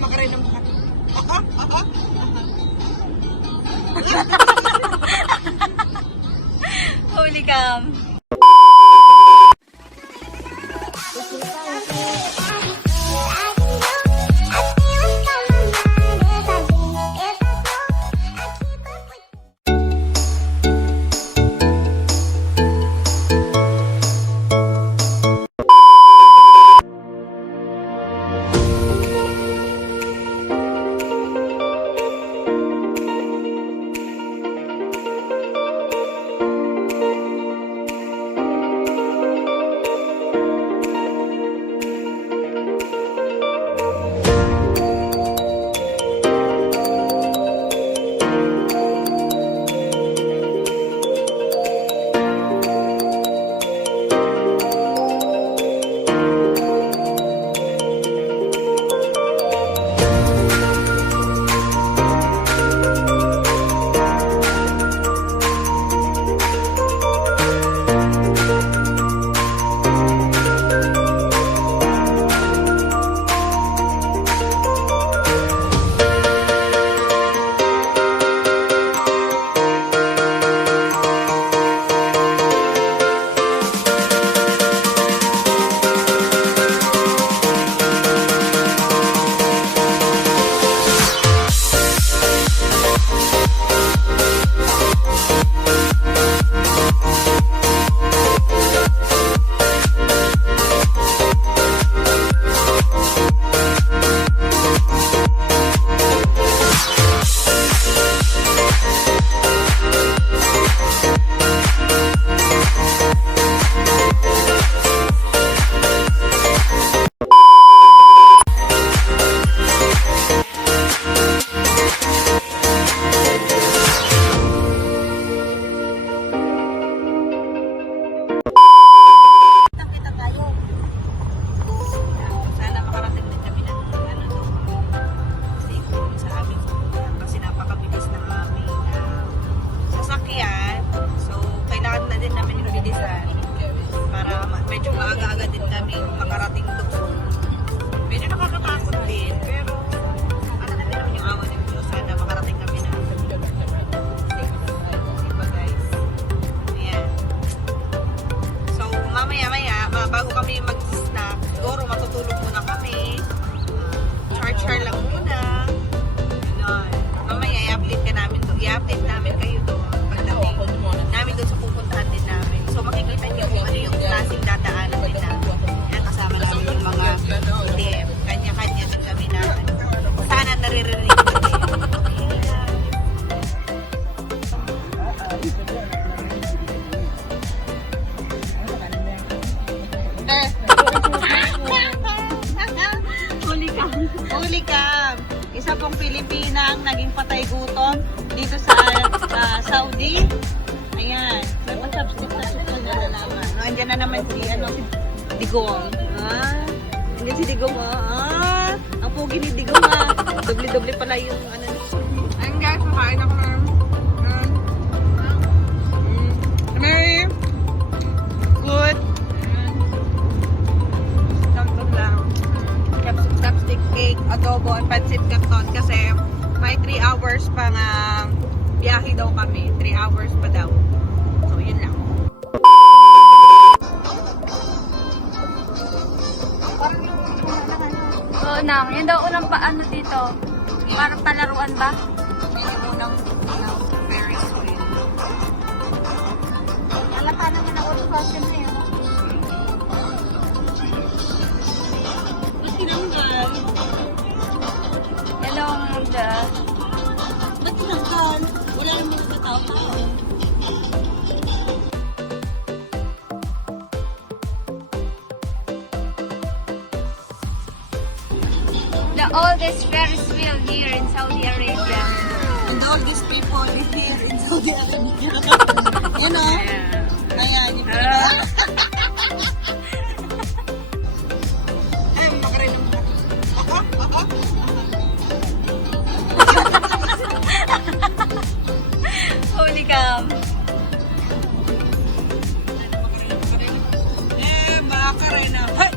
Makarena mo kami. Holy cam. Isa pong Pilipina ang naging patay gutom dito sa Saudi. Ayan. May pa-substitute na nalaman. No, andyan na naman si Digong. Andyan si Digong. Ang pogi ni Digong. Doble-doble pala yung ano. Ayun guys, makain ako ng may good chopstick cake, adobo, at pancit canton kasi may 3 hours pang biyahe daw kami. 3 hours pa daw. So, yun lang. Oo na. Yun daw unang paano dito. Parang palaruan ba? Yung unang very sweet. Alata naman ang old fashion na yun. Hello, Munda. Ba't tinanggal? Wala naman sa tao-tao. The oldest Ferris wheel here in Saudi Arabia. And all these people are here in Saudi Arabia. You know? Ayan. Ay, makarena mo kami. Holy cam. Makarena. Hey!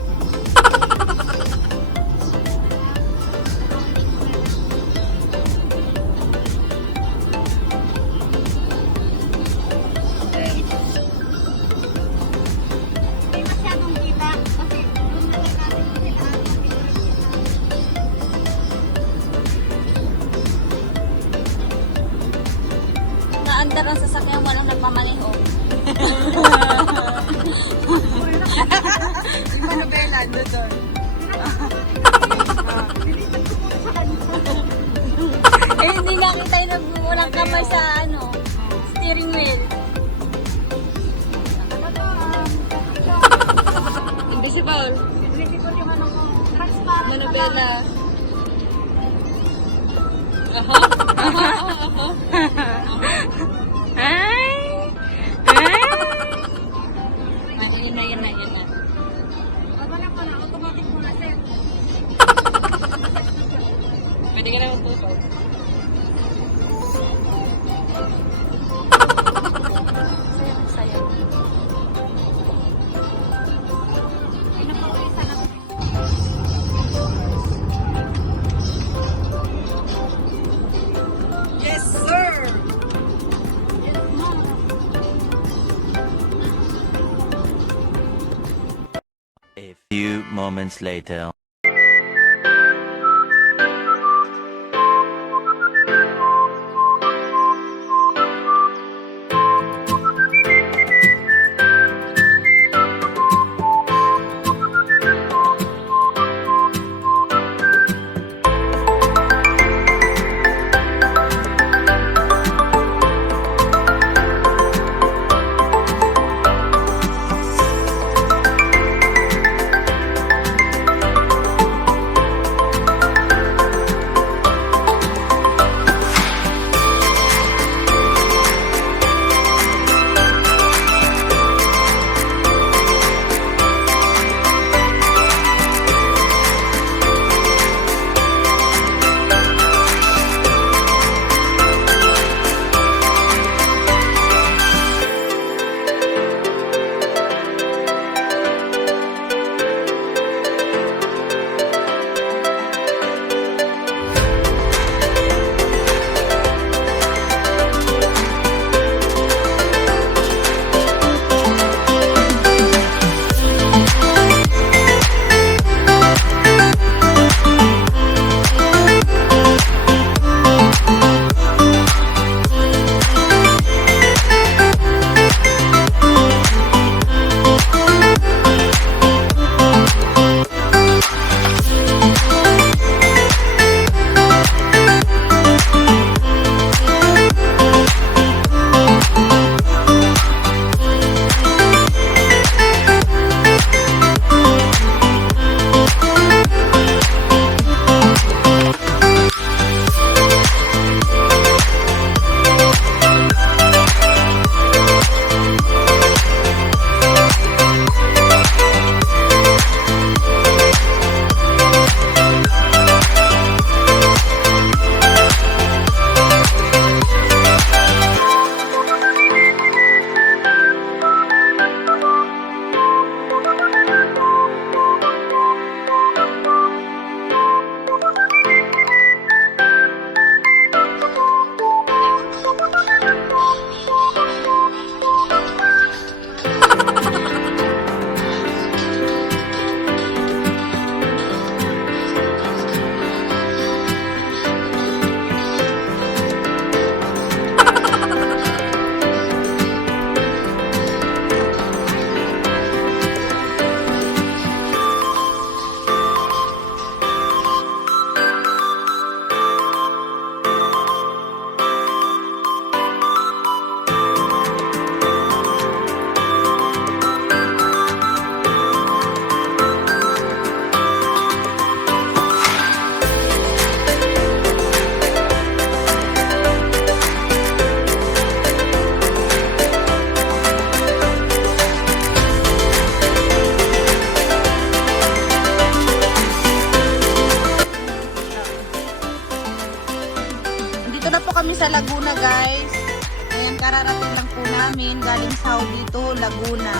Umaandar ang sasakyan, walang nagmamaneho. Yung Manobela, doon. Eh, hindi nakita yung walang kamay sa ano, steering wheel. Invisible. Invisible yung ano ko. Transparent. Manobela. Ay! Ay! Yun na, yun na, yun na. Wala ko na, automatic mo na, sir. Pwede ka naman tuto. Sayang, sayang. Yes, sir! A few moments later. kami sa Laguna, guys. Ayan, kararating lang po namin. Galing Saudi to Laguna.